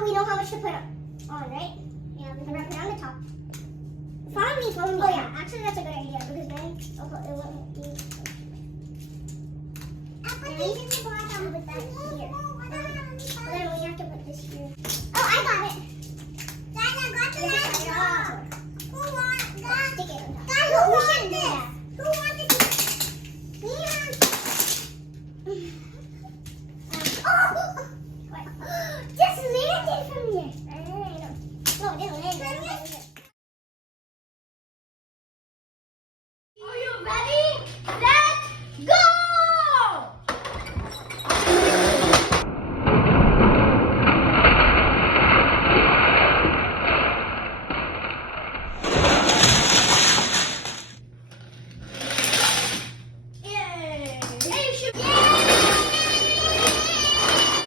now we know how much to put on, right? Yeah, we can wrap it on the top. Follow me, follow me. Oh yeah, actually that's a good idea because then it won't be. I put these in the bottom with that here.